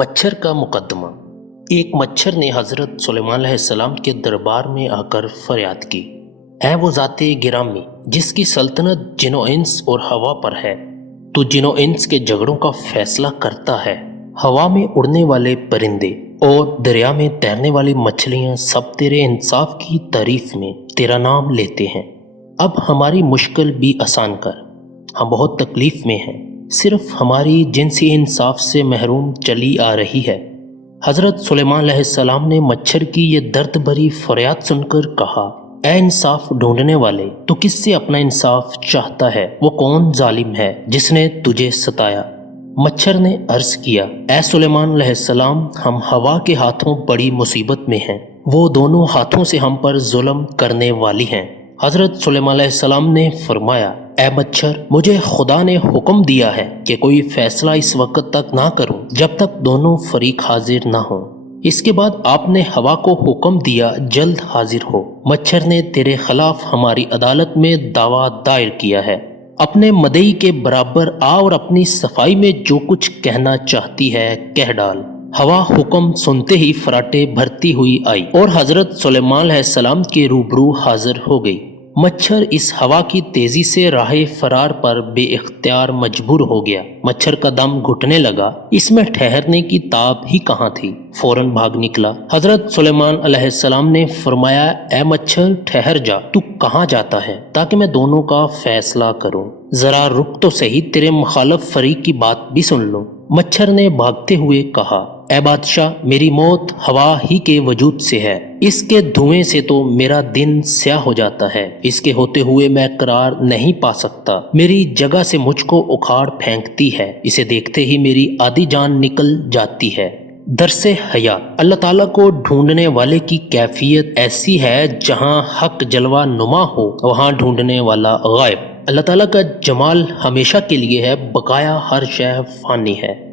मच्छर का मुकदमा। एक मच्छर ने हज़रत सुलेमान अलैहिस्सलाम के दरबार में आकर फरियाद की, ऐ वो ज़ाते गिरामी जिसकी सल्तनत जिनो इंस और हवा पर है, तो जिनो इंस के झगड़ों का फैसला करता है। हवा में उड़ने वाले परिंदे और दरिया में तैरने वाली मछलियाँ सब तेरे इंसाफ की तारीफ में तेरा नाम लेते हैं। अब हमारी मुश्किल भी आसान कर, हम बहुत तकलीफ में हैं, सिर्फ हमारी जिनसी इंसाफ से महरूम चली आ रही है। हज़रत सुलेमान अलैहिस्सलाम ने मच्छर की ये दर्द भरी फरियाद सुनकर कहा, ऐ इंसाफ ढूंढने वाले, तो किससे अपना इंसाफ चाहता है? वो कौन जालिम है जिसने तुझे सताया? मच्छर ने अर्ज किया, ऐ सुलेमान अलैहिस्सलाम, हम हवा के हाथों बड़ी मुसीबत में हैं, वो दोनों हाथों से हम पर जुल्म करने वाली हैं। हज़रत सुलेमान अलैहिस्सलाम ने फरमाया, ऐ मच्छर, मुझे खुदा ने हुक्म दिया है कि कोई फैसला इस वक्त तक ना करूं जब तक दोनों फरीक हाजिर ना हों। इसके बाद आपने हवा को हुक्म दिया, जल्द हाजिर हो। मच्छर ने तेरे खिलाफ हमारी अदालत में दावा दायर किया है, अपने मदई के बराबर आ और अपनी सफाई में जो कुछ कहना चाहती है कह डाल। हवा हुक्म सुनते ही फराटे भरती हुई आई और हजरत सुलेमान अलैहिस्सलाम के रूबरू हाजिर हो गई। मच्छर इस हवा की तेजी से राहे फरार पर बेइख्तियार मजबूर हो गया। मच्छर का दम घुटने लगा, इसमें ठहरने की ताब ही कहाँ थी, फौरन भाग निकला। हजरत सुलेमान अलैहिस्सलाम ने फरमाया, ऐ मच्छर ठहर जा, तू कहाँ जाता है, ताकि मैं दोनों का फैसला करूं। जरा रुक तो सही, तेरे मुखालफ फरीक की बात भी सुन लो। मच्छर ने भागते हुए कहा, ऐ बादशाह, मेरी मौत हवा ही के वजूद से है, इसके धुएं से तो मेरा दिन स्याह हो जाता है, इसके होते हुए मैं करार नहीं पा सकता, मेरी जगह से मुझको उखाड़ फेंकती है, इसे देखते ही मेरी आधी जान निकल जाती है। दरसे हयात, अल्लाह ताला को ढूंढने वाले की कैफियत ऐसी है, जहाँ हक जलवा नुमा हो वहाँ ढूंढने वाला गायब। अल्लाह ताला का जमाल हमेशा के लिए है, बकाया हर शय फानी है।